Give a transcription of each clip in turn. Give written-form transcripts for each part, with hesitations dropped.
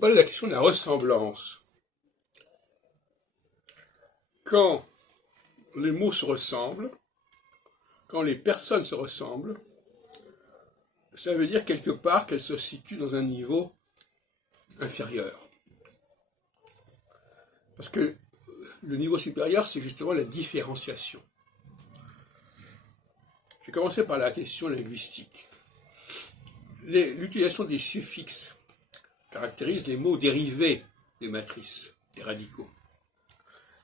On parle de la question de la ressemblance. Quand les mots se ressemblent, quand les personnes se ressemblent, ça veut dire quelque part qu'elles se situent dans un niveau inférieur. Parce que le niveau supérieur, c'est justement la différenciation. Je vais commencer par la question linguistique. L'utilisation des suffixes caractérise les mots dérivés des matrices, des radicaux.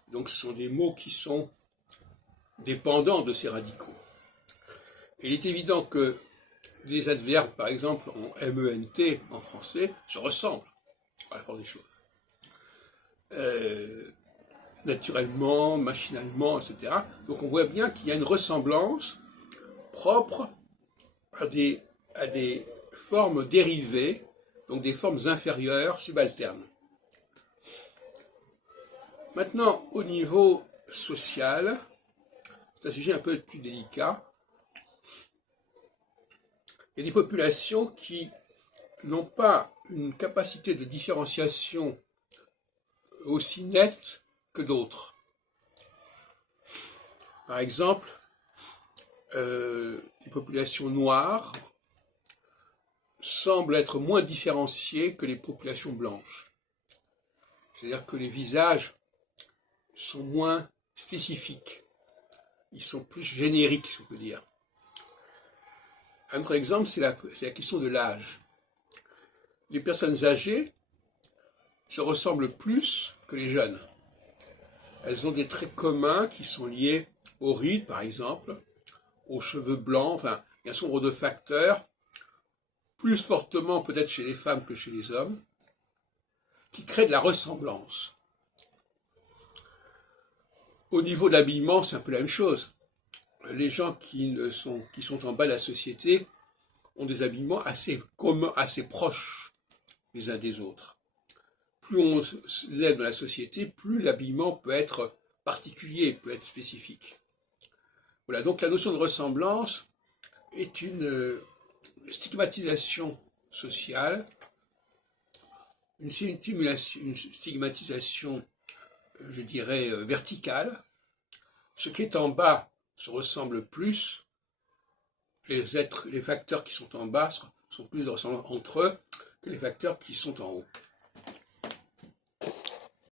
Donc ce sont des mots qui sont dépendants de ces radicaux. Il est évident que les adverbes, par exemple, en MENT en français, se ressemblent à la force des choses. Naturellement, machinalement, etc. Donc on voit bien qu'il y a une ressemblance propre à des formes dérivées, donc des formes inférieures, subalternes. Maintenant, au niveau social, c'est un sujet un peu plus délicat. Il y a des populations qui n'ont pas une capacité de différenciation aussi nette que d'autres. Par exemple, les populations noires semblent être moins différenciées que les populations blanches. C'est-à-dire que les visages sont moins spécifiques. Ils sont plus génériques, si on peut dire. Un autre exemple, c'est la question de l'âge. Les personnes âgées se ressemblent plus que les jeunes. Elles ont des traits communs qui sont liés aux rides, par exemple, aux cheveux blancs, enfin, il y a un certain nombre de facteurs, plus fortement peut-être chez les femmes que chez les hommes, qui créent de la ressemblance. Au niveau de l'habillement, c'est un peu la même chose. Les gens qui sont en bas de la société ont des habillements assez communs, assez proches les uns des autres. Plus on lève dans la société, plus l'habillement peut être particulier, peut être spécifique. Voilà, donc la notion de ressemblance est une stigmatisation sociale, une stigmatisation, je dirais, verticale. Ce qui est en bas se ressemble plus, les facteurs qui sont en bas sont plus ressemblants entre eux que les facteurs qui sont en haut.